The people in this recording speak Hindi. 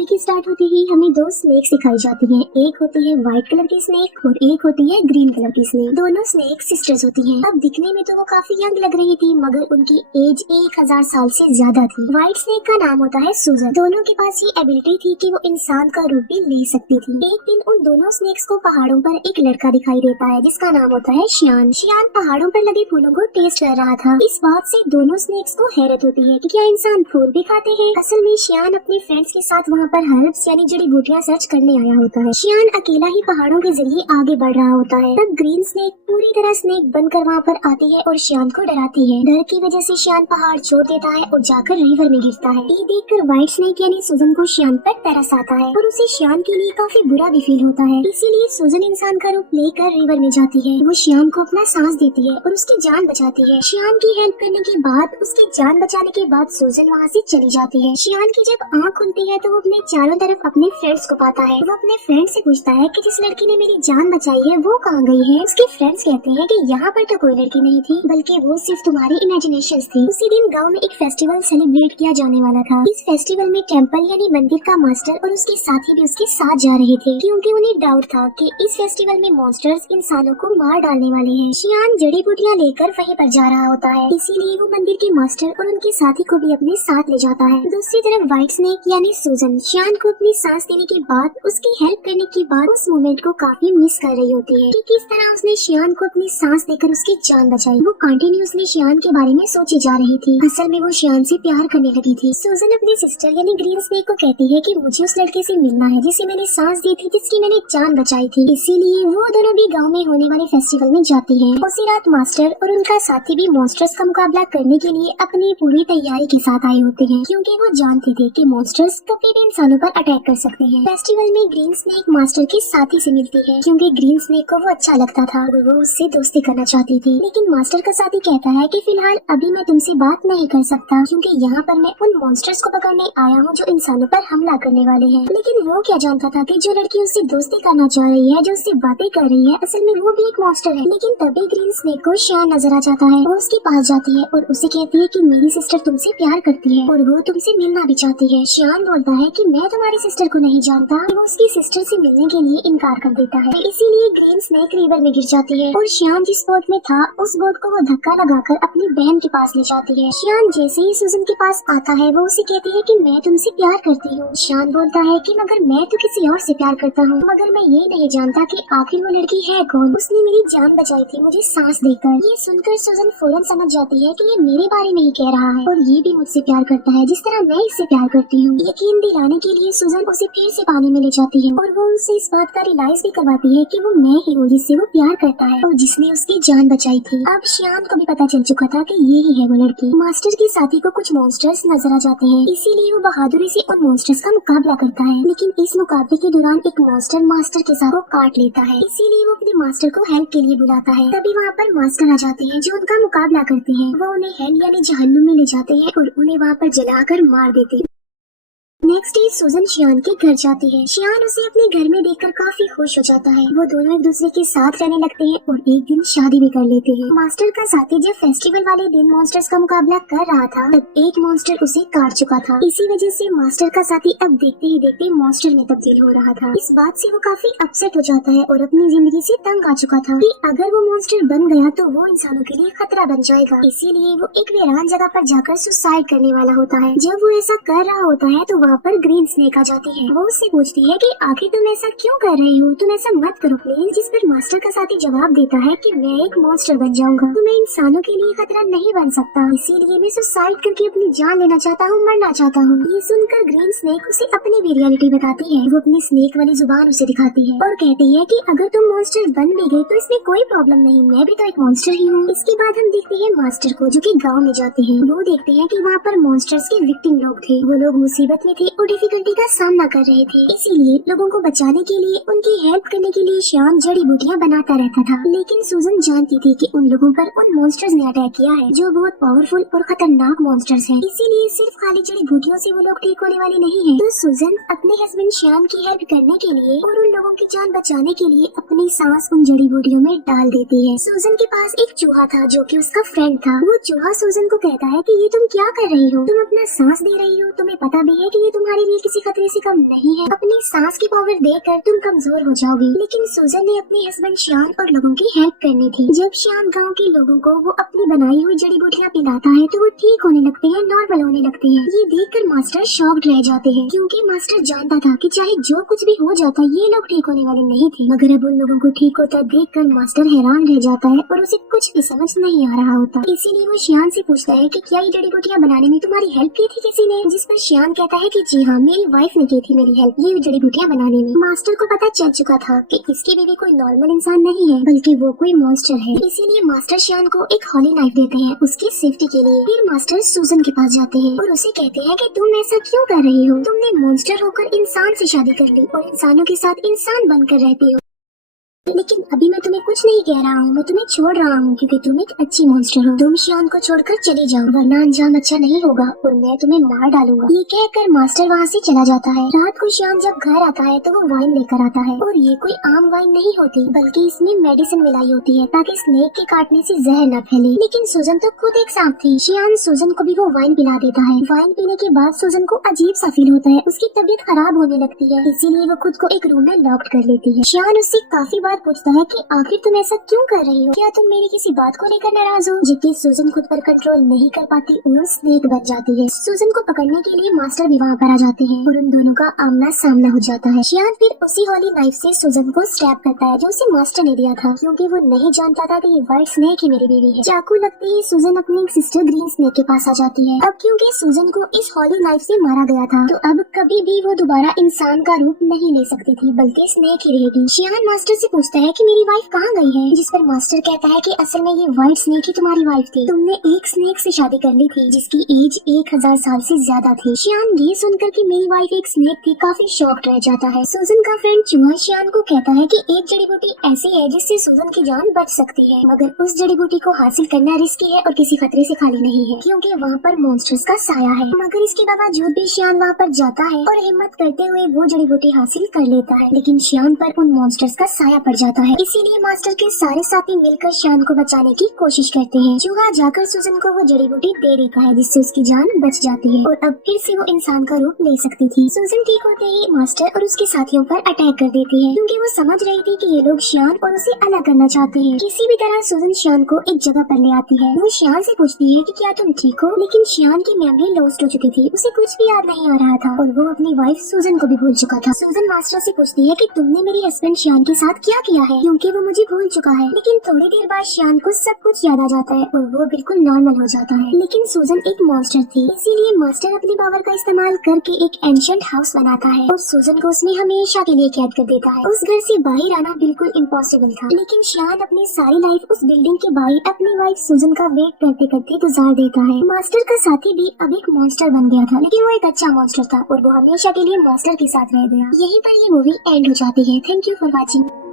मूवी की स्टार्ट होते ही हमें दो स्नेक्स दिखाई जाती हैं। एक होती है व्हाइट कलर की स्नेक और एक होती है ग्रीन कलर की स्नेक। दोनों स्नेक सिस्टर्स होती हैं। अब दिखने में तो वो काफी यंग लग रही थी, मगर उनकी एज 1000 साल से ज्यादा थी। व्हाइट स्नेक का नाम होता है सूजन। दोनों के पास ये एबिलिटी थी कि वो इंसान का रूप भी ले सकती थी। एक दिन उन दोनों स्नेक्स को पहाड़ों पर एक लड़का दिखाई देता है जिसका नाम होता है शियान। शियान पहाड़ों पर लगे फूलों को टेस्ट कर रहा था। इस बात से दोनों स्नेक्स को हैरत होती है कि क्या इंसान फूल भी खाते हैं। असल में शियान अपने फ्रेंड्स के साथ वहाँ पर हर्ब्स यानी जड़ी बूटियाँ सर्च करने आया होता है। शियान अकेला ही पहाड़ों के जरिए आगे बढ़ रहा होता है। तब ग्रीन स्नेक पूरी तरह स्नेक बनकर वहाँ पर आती है और शियान को डराती है। डर की वजह से शियान पहाड़ छोड़ देता है और जाकर रिवर में गिरता है। ये देखकर व्हाइट स्नेक यानी सूजन को शियान पर तरस आता है और उसे शियान के लिए काफी बुरा भी फील होता है। इसीलिए सूजन इंसान का रूप लेकर रिवर में जाती है। वो शियान को अपना सांस देती है और उसकी जान बचाती है। शियान की हेल्प करने के बाद, उसकी जान बचाने के बाद सूजन वहाँ से चली जाती है। शियान की जब आँख खुलती है तो वो अपने चारों तरफ अपने फ्रेंड्स को पाता है। वो अपने फ्रेंड से पूछता है कि जिस लड़की ने मेरी जान बचाई है वो कहाँ गई है। उसके फ्रेंड्स कहते हैं कि यहाँ पर तो कोई लड़की नहीं थी, बल्कि वो सिर्फ तुम्हारी इमेजिनेशंस थी। उसी दिन गांव में एक फेस्टिवल सेलिब्रेट किया जाने वाला था। इस फेस्टिवल में टेम्पल यानी मंदिर का मास्टर और उसके साथी भी उसके साथ जा रहे थे, क्योंकि उन्हें डाउट था कि इस फेस्टिवल में मॉन्स्टर्स इंसानों को मार डालने वाले हैं। शियान जड़ी बूटियाँ लेकर वहीं पर जा रहा होता है, इसीलिए वो मंदिर के मास्टर और उनके साथी को भी अपने साथ ले जाता है। दूसरी तरफ व्हाइट स्नेक यानी सूजन शियान को अपनी सांस देने के बाद, उसकी हेल्प करने के बाद उस मोमेंट को काफी मिस कर रही होती है कि किस तरह उसने शियान को अपनी सांस देकर उसकी जान बचाई। वो कंटिन्यूअसली शियान के बारे में सोची जा रही थी। असल में वो शियान से प्यार करने लगी थी। सूजन अपनी सिस्टर यानी ग्रीन स्नेक को कहती है कि मुझे उस लड़के से मिलना है जिसे मैंने सांस दी थी, जिसकी मैंने जान बचाई थी। इसीलिए वो दोनों भी गाँव में होने वाले फेस्टिवल में जाती है। उसी रात मास्टर और उनका साथी भी मॉन्स्टर्स का मुकाबला करने के लिए अपनी पूरी तैयारी के साथ आए होते हैं, क्योंकि वो जानते थे कि मॉन्स्टर्स कभी भी इंसानों पर अटैक कर सकते हैं। फेस्टिवल में ग्रीन स्नेक मास्टर के साथी से मिलती है, क्योंकि ग्रीन स्नेक को वो अच्छा लगता था और वो उससे दोस्ती करना चाहती थी। लेकिन मास्टर का साथी कहता है कि फिलहाल अभी मैं तुमसे बात नहीं कर सकता, क्योंकि यहाँ पर मैं उन मॉन्स्टर्स को पकड़ने आया हूँ जो इंसानों पर हमला करने वाले हैं। लेकिन वो क्या जानता था कि जो लड़की उससे दोस्ती करना चाह रही है, जो उससे बातें कर रही है, असल में वो भी एक मॉन्स्टर है। लेकिन तभी ग्रीन स्नेक को शियान नजर आ जाता है। वो उसके पास जाती है और उसे कहती है कि मेरी सिस्टर तुमसे प्यार करती है और वो तुमसे मिलना भी चाहती है। शियान बोलता है कि मैं तुम्हारी सिस्टर को नहीं जानता। वो उसकी सिस्टर से मिलने के लिए इनकार कर देता है। इसीलिए ग्रीन स्नेक रिवर में गिर जाती है और शियान जिस बोट में था उस बोट को वो धक्का लगाकर अपनी बहन के पास ले जाती है। शियान जैसे ही सूजन के पास आता है वो उसे कहती है कि मैं तुमसे प्यार करती हूँ। शियान बोलता है कि मगर मैं तो किसी और से प्यार करता हूँ, मगर मैं ये नहीं जानता कि आखिर वो लड़की है कौन। उसने मेरी जान बचाई थी मुझे सांस देकर। ये सुनकर सूजन फौरन समझ जाती है कि ये मेरे बारे में ही कह रहा है और ये भी मुझसे प्यार करता है जिस तरह मैं इससे प्यार करती हूँ। यकीन दिलाने के लिए सूजन उसे फिर से पानी में ले जाती है और वो उसे इस बात का रियलाइज भी करवाती है कि वो मैं ही हूँ जिससे वो प्यार करता है और जिसने उसकी जान बचाई थी। अब शियान को भी पता चल चुका था कि ये ही है वो लड़की। मास्टर के साथी को कुछ मॉन्स्टर्स नजर आ जाते हैं, इसीलिए वो बहादुरी से उन मॉन्स्टर्स का मुकाबला करता है। लेकिन इस मुकाबले के दौरान एक मॉन्स्टर मास्टर के साथ को काट लेता है, इसीलिए वो अपने मास्टर को हेल्प के लिए बुलाता है। तभी वहाँ पर मास्टर आ जाते हैं जो उनका मुकाबला करते हैं। वो उन्हें हेल यानी जहन्नुम में ले जाते हैं और उन्हें वहाँ पर जलाकर मार देते हैं। नेक्स्ट डे सूजन शियान के घर जाती है। शियान उसे अपने घर में देखकर काफी खुश हो जाता है। वो दोनों एक दूसरे के साथ रहने लगते हैं और एक दिन शादी भी कर लेते हैं। मास्टर का साथी जब फेस्टिवल वाले दिन मॉन्स्टर्स का मुकाबला कर रहा था तब एक मॉन्स्टर उसे काट चुका था। इसी वजह से मास्टर का साथी अब देखते ही देखते मॉन्स्टर में तब्दील हो रहा था। इस बात से वो काफी अपसेट हो जाता है और अपनी जिंदगी से तंग आ चुका था कि अगर वो मॉन्स्टर बन गया तो वो इंसानों के लिए खतरा बन जाएगा। इसीलिए वो एक वीरान जगह पर जाकर सुसाइड करने वाला होता है। जब वो ऐसा कर रहा होता है तो वहाँ पर ग्रीन स्नेक आ जाती है। वो उससे पूछती है कि आखिर तुम ऐसा क्यों कर रही हो, तुम ऐसा मत करो प्लीज। जिस पर मास्टर का साथी जवाब देता है कि मैं एक मॉन्स्टर बन जाऊंगा तो मैं इंसानों के लिए खतरा नहीं बन सकता, इसीलिए मैं सुसाइड करके अपनी जान लेना चाहता हूँ, मरना चाहता हूँ। ये सुनकर ग्रीन स्नेक उसे अपनी भी रियलिटी बताती है। वो अपनी स्नेक वाली जुबान उसे दिखाती है और कहती है कि अगर तुम मॉन्स्टर बन भी गए तो इसमें कोई प्रॉब्लम नहीं, मैं भी तो एक मॉन्स्टर ही हूँ। इसके बाद हम देखते हैं मास्टर को जो कि गाँव में जाते हैं। वो देखते हैं कि वहाँ पर मॉन्स्टर्स के विक्टिम लोग थे। वो लोग मुसीबत में थे और डिफिकल्टी का सामना कर रहे थे, इसीलिए लोगों को बचाने के लिए, उनकी हेल्प करने के लिए शियान जड़ी बूटियाँ बनाता रहता था। लेकिन सूजन जानती थी कि उन लोगों पर उन मॉन्स्टर्स ने अटैक किया है जो बहुत पावरफुल और खतरनाक मॉन्स्टर्स हैं। इसीलिए सिर्फ खाली जड़ी बूटियों से वो लोग ठीक होने वाले नहीं हैं। तो सूजन अपने हस्बैंड शियान की हेल्प करने के लिए और उन लोगों की जान बचाने के लिए अपनी सांस उन जड़ी बूटियों में डाल देती है। सूजन के पास एक चूहा था जो कि उसका फ्रेंड था। वो चूहा सूजन को कहता है कि ये तुम क्या कर रही हो, तुम अपना सांस दे रही हो, तुम्हें पता भी है कि ये तुम्हारी तुम्हारे लिए किसी खतरे से कम नहीं है। अपनी सांस की पावर देकर तुम कमजोर हो जाओगे। लेकिन सूजन ने अपने हस्बैंड श्यान और लोगों की हेल्प करनी थी। जब श्यान गाँव के लोगों को वो अपनी बनाई हुई जड़ी बूटियाँ पिलाता है तो वो ठीक होने लगते हैं, नॉर्मल होने लगते हैं। ये देखकर मास्टर शॉक्ड रह जाते हैं, क्योंकि मास्टर जानता था कि चाहे जो कुछ भी हो जाता ये लोग ठीक होने वाले नहीं थे। मगर अब उन लोगों को ठीक होता देखकर मास्टर हैरान रह जाता है और उसे कुछ भी समझ नहीं आ रहा होता। इसीलिए वो श्यान से पूछता है कि क्या ये जड़ी बूटियाँ बनाने में तुम्हारी हेल्प की थी किसी ने? जिस पर श्यान कहता है कि जी हाँ, मेरी वाइफ ने की थी मेरी हेल्प ये जड़ी बूटियाँ बनाने में। मास्टर को पता चल चुका था कि इसकी बीवी कोई नॉर्मल इंसान नहीं है, बल्कि वो कोई मॉन्स्टर है। इसीलिए मास्टर श्यान को एक हॉली नाइफ देते हैं उसकी सेफ्टी के लिए। फिर मास्टर सूजन के पास जाते हैं और उसे कहते हैं कि तुम ऐसा क्यों कर रही हो? तुमने मॉन्स्टर होकर इंसान से शादी कर ली और इंसानों के साथ इंसान बनकर रहती हो। लेकिन अभी मैं तुम्हें कुछ नहीं कह रहा हूँ, मैं तुम्हें छोड़ रहा हूँ क्योंकि तुम एक अच्छी मॉन्स्टर हो। तुम श्यान को छोड़कर चली जाओ वरना अंजाम अच्छा नहीं होगा और मैं तुम्हें मार डालूंगा। ये कहकर मास्टर वहाँ से चला जाता है। रात को श्यान जब घर आता है तो वो वाइन लेकर आता है और ये कोई आम वाइन नहीं होती, बल्कि इसमें मेडिसिन मिलाई होती है ताकि स्नेक के काटने से जहर न फैले। लेकिन सूजन तो खुद एक सांप थी। श्यान सूजन को भी वो वाइन पिला देता है। वाइन पीने के बाद सूजन को अजीब सा फील होता है, उसकी तबीयत खराब होने लगती है। इसीलिए वो खुद को एक रूम में लॉक कर लेती है। श्यान उससे काफी बार पूछता है कि आखिर तुम ऐसा क्यों कर रही हो? क्या तुम मेरी किसी बात को लेकर नाराज हो? जबकि सूजन खुद पर कंट्रोल नहीं कर पाती और स्नेक बन जाती है। सूजन को पकड़ने के लिए मास्टर भी वहाँ पर आ जाते हैं और उन दोनों का आमना सामना हो जाता है। श्यान फिर उसी हॉली नाइफ से सूजन को स्टैब करता है जो उसे मास्टर ने दिया था, क्योंकि वो नहीं जानता था कि ये व्हाइट स्नेक ही मेरी बीवी है। चाकू लगते ही सूजन अपनी सिस्टर ग्रीन स्नेक के पास आ जाती है। अब क्योंकि सूजन को इस हॉली नाइफ से मारा गया था तो अब कभी भी वो दोबारा इंसान का रूप नहीं ले सकती थी, बल्कि स्नेक ही रहेगी। श्यान मास्टर से पूछता है कि मेरी वाइफ कहाँ गई है? जिस पर मास्टर कहता है कि असल में ये व्हाइट स्नेक ही तुम्हारी वाइफ थी। तुमने एक स्नेक से शादी कर ली थी जिसकी एज 1000 साल से ज्यादा थी। श्यान ये सुनकर कि मेरी वाइफ एक स्नेक थी काफी शॉक्ड रह जाता है। सूजन का फ्रेंड चूहा श्यान को कहता है कि एक जड़ी बूटी ऐसी है जिससे सूजन की जान बच सकती है, मगर उस जड़ी बूटी को हासिल करना रिस्की है और किसी खतरे से खाली नहीं है, क्योंकि वहाँ पर मॉन्स्टर्स का साया है। मगर इसके बावजूद भी श्यान वहाँ पर जाता है और हिम्मत करते हुए वो जड़ी बूटी हासिल कर लेता है। लेकिन श्यान पर उन मॉन्स्टर्स का साया पड़ जाता है। इसीलिए मास्टर के सारे साथी मिलकर श्यान को बचाने की कोशिश करते हैं। चूहा जाकर सूजन को वो जड़ी बूटी दे देता है जिससे उसकी जान बच जाती है और अब फिर से वो इंसान का रूप ले सकती थी। सूजन ठीक होते ही मास्टर और उसके साथियों पर अटैक कर देती है, क्योंकि वो समझ रही थी कि ये लोग श्यान और उसे अलग करना चाहते हैं। किसी भी तरह सूजन श्यान को एक जगह पर ले आती है। वो श्यान से पूछती है कि क्या तुम ठीक हो? लेकिन श्यान की मेमोरी लॉस्ट हो चुकी थी, उसे कुछ भी याद नहीं आ रहा था और वो अपनी वाइफ सूजन को भी भूल चुका था। सूजन मास्टर से पूछती है कि तुमने मेरे हस्बैंड श्यान के साथ क्या किया है, क्योंकि वो मुझे भूल चुका है। लेकिन थोड़ी देर बाद श्यान को सब कुछ याद आ जाता है और वो बिल्कुल नॉर्मल हो जाता है। लेकिन सूजन एक मॉन्स्टर थी, इसीलिए मास्टर अपनी पावर का इस्तेमाल करके एक एंशिएंट हाउस बनाता है और सूजन को उसमें हमेशा के लिए कैद कर देता है। उस घर से बाहर आना बिल्कुल इम्पॉसिबल था, लेकिन श्यान अपनी सारी लाइफ उस बिल्डिंग के बाहर अपनी वाइफ सूजन का वेट करते करते गुजार देता है। मास्टर का साथी भी अब एक मॉन्स्टर बन गया था, लेकिन वो एक अच्छा मॉन्स्टर था और वो हमेशा के लिए मास्टर के साथ रह गया। यहीं पर ये मूवी एंड हो जाती है। Thank you for watching.